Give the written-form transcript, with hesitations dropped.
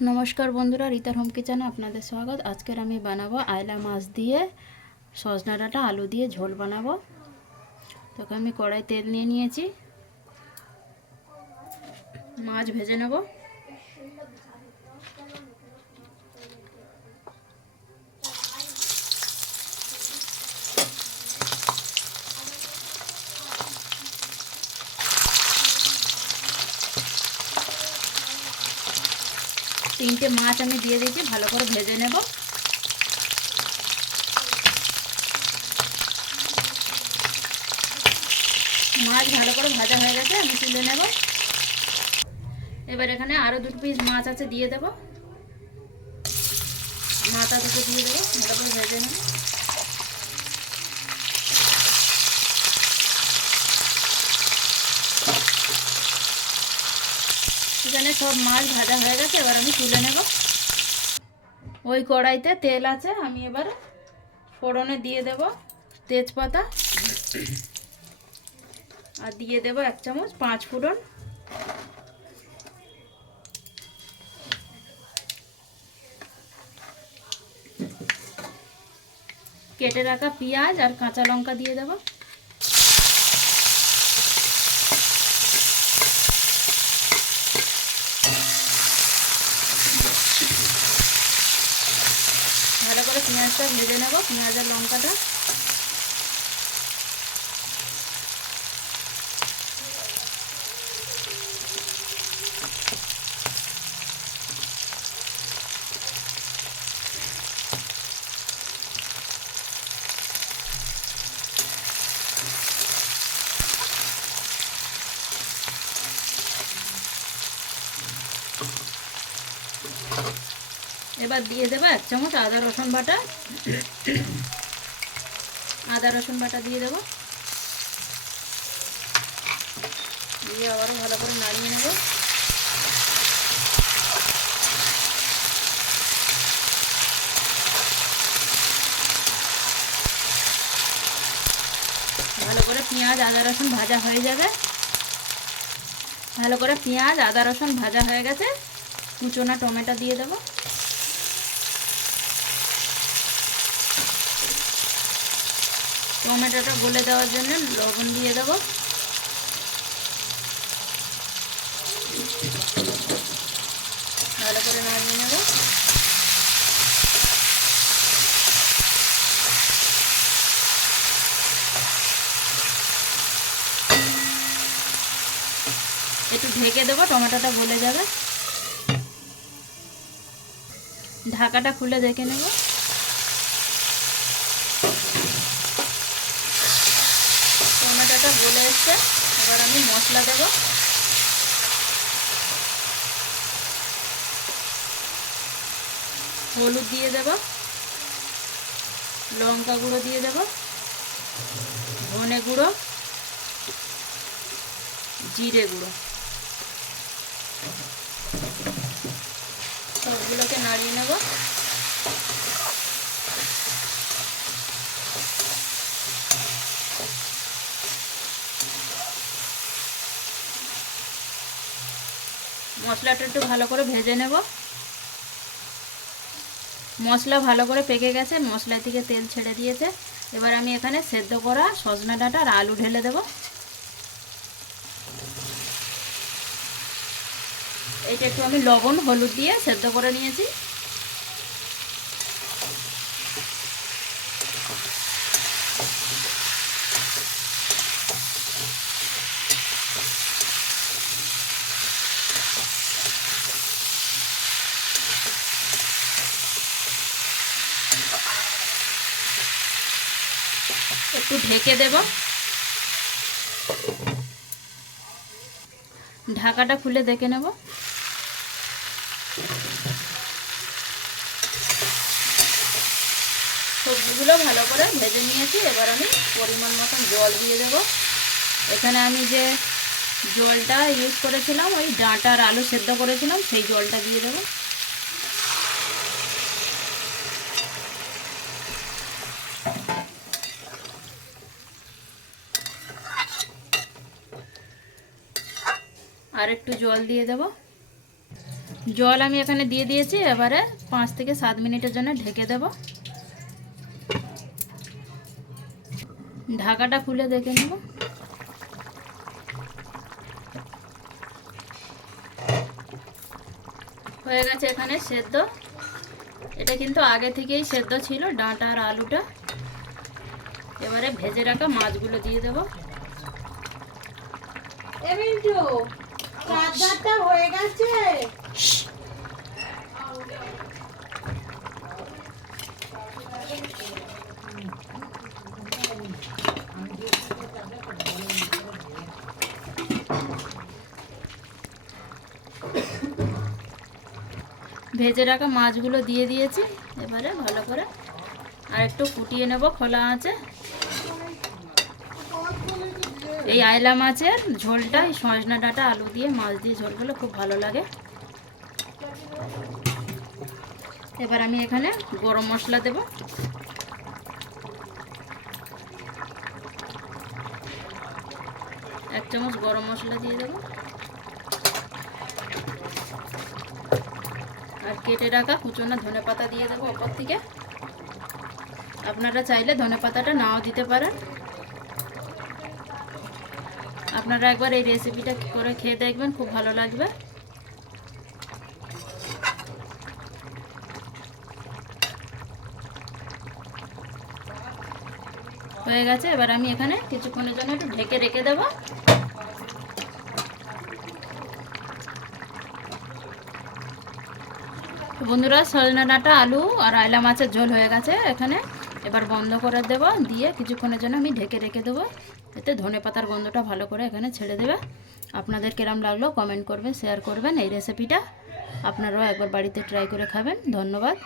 नमस्कार बंधुरा रीतार होम किचेने आपनादेर स्वागत। आजकेर आमी बानाबो आयला माछ दिए सजना डाटा आलू दिए झोल बानाबो। तो आमी कड़ाई तेल निये नियेछि, माछ भेजे नेब। तीनटे माछ आमी दिए दिएछि, भालो करे भेजे नेब। माछ भालो करे भाजा हये गेछे, आमी तुले नेब। एबार एखाने आरो दुটো पिस माछ आछे दिए देब, माथा दुটো दिए देब, भालो करे भेजे नेब। এখানে সব মাছ ভাজা হয়ে গেছে, এবার আমি তুলে নেব। ওই কড়াইতে তেল আছে, আমি এবার ফোড়নে দিয়ে দেব তেজপাতা আর দিয়ে দেব 1 চামচ 5 ফোড়ন। কেটে রাখা পেঁয়াজ আর কাঁচা লঙ্কা দিয়ে দেব। ভালো করে পেঁয়াজটা ভেজে নেব, পেঁয়াজ আর লঙ্কাটা। এবার দিয়ে দেব 1 চামচ আদা রসুন বাটা। আদা রসুন বাটা দিয়ে দেব, দিয়ে আবারও ভালো করে নাড়িয়ে নেব। ভালো করে পেঁয়াজ আদা রসুন ভাজা হয়ে যাবে। ভালো করে পেঁয়াজ আদা রসুন ভাজা হয়ে গেছে, কুচোনা টমেটো দিয়ে দেব। টমেটোটা গলে দেওয়ার জন্য লবণ দিয়ে দেব। ভালো করে নাড়িয়ে নেব। একটু ঢেকে দেবো, টমেটোটা গলে যাবে। ঢাকাটা খুলে দেখে নেব। টমেটোটা গলে এসছে, এবার আমি মশলা দেব। হলুদ দিয়ে দেব, লঙ্কা গুঁড়ো দিয়ে দেব, ধনে গুঁড়ো, জিরে গুঁড়ো, সবগুলোকে নাড়িয়ে নেব। মশলাটা একটু ভালো করে ভেজে নেব। মশলা ভালো করে পেকে গেছে, মশলা থেকে তেল ছেড়ে দিয়েছে। এবার আমি এখানে সেদ্ধ করা সজনা ডাঁটা আর আলু ঢেলে দেব। এইটা একটু আমি লবণ হলুদ দিয়ে সেদ্ধ করে নিয়েছি। একটু ঢেকে দেব। ঢাকাটা খুলে দেখে নেব। সবজিগুলো ভালো করে ভেজে নিয়েছি, এবার আমি পরিমাণ মতন জল দিয়ে দেব। এখানে আমি যে জলটা ইউজ করেছিলাম, ওই ডাঁটা আর আলু সেদ্ধ করেছিলাম, সেই জলটা দিয়ে দেব। আর একটু জল দিয়ে দেব। জল আমি এখানে দিয়ে দিয়েছি। এবারে 5 থেকে 7 মিনিটের জন্য ঢেকে দেব। ঢাকাটা খুলে দেখে নেব। হয়ে গেছে এখানে সেদ্ধ। এটা কিন্তু আগে থেকেই সেদ্ধ ছিল, ডাঁটা আর আলুটা। এবারে ভেজে রাখা মাছগুলো দিয়ে দেব। হয়ে গেছে। ভেজে রাখা মাছগুলো দিয়ে দিয়েছি। এবারে ভালো করে আর একটু ফুটিয়ে নেব খোলা আঁচে। এই আইলা মাছের ঝোলটা এই সজনা ডাঁটা আলু দিয়ে মাছ দিয়ে ঝোল করলে খুব ভালো লাগে। এবার আমি এখানে গরম মশলা দেব। এক চামচ গরম মশলা দিয়ে দেব। আর কেটে রাখা কুচনো ধনেপাতা দিয়ে দেবো ওপর থেকে। আপনারা চাইলে ধনেপাতাটা নাও দিতে পারেন। আপনারা একবার এই রেসিপিটা করে খেয়ে দেখবেন, খুব ভালো লাগবে। হয়ে গেছে। এবার আমি এখানে কিছুক্ষণের জন্য একটু ঢেকে রেখে দেব। বন্ধুরা, সজনা ডাঁটা আলু আর আইলা মাছের ঝোল হয়ে গেছে এখানে। এবার বন্ধ করে দেব, দিয়ে কিছুক্ষণের জন্য আমি ঢেকে রেখে দেবো। এতে ধনেপাতার গন্ধটা ভালো করে এখানে ছেড়ে দেবে। আপনাদের কেরম লাগলো কমেন্ট করবেন, শেয়ার করবেন। এই রেসিপিটা আপনারাও একবার বাড়িতে ট্রাই করে খাবেন। ধন্যবাদ।